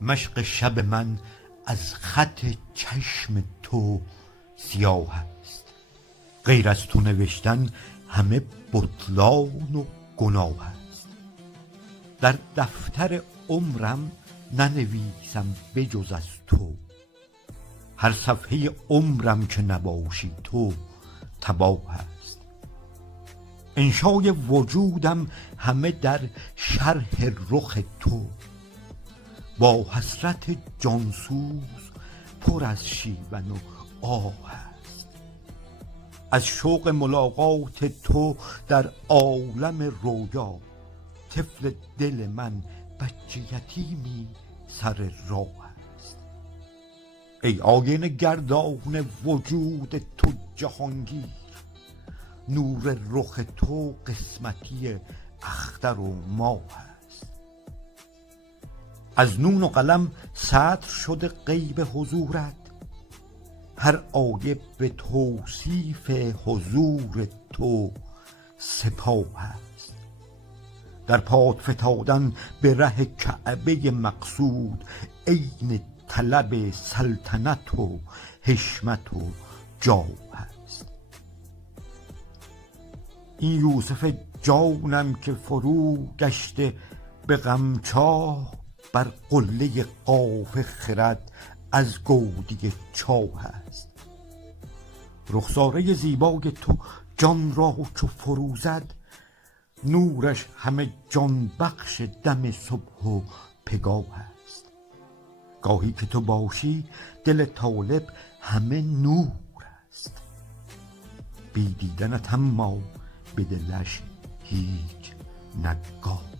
مشق شب من از خط چشم تو سیاه است. غیر از تو نوشتن همه بطلان و گناه است. در دفتر عمرم ننویسم بجز از تو، هر صفحه عمرم که نباشی تو تباه است. انشای وجودم همه در شرح رخ تو، با حسرت جانسوز پر از شیون و آه است. از شوق ملاقات تو در عالم رویا، طفل دل من بچه یتیمی سر راه است. ای آینه گردان وجود تو جهانگیر، نور رخ تو قسمتی اختر و ماه است. از نون و قلم سطر شده غیب حضورت، هر آیه به توصیف حضور تو سپاه است. در پات فتادن به ره کعبه مقصود، عین طلب سلطنت و حشمت و جاه است. این یوسف جانم که فرو گشته به غم چاه، بر قله قاف خرد از گودی چاه است. رخساره زیبای تو جان را چو فروزد، نورش همه جان بخش دم صبح و پگاه است. گاهی که تو باشی دل طالب همه نور است، بی دیدنت اما به دلش هیچ نگاه.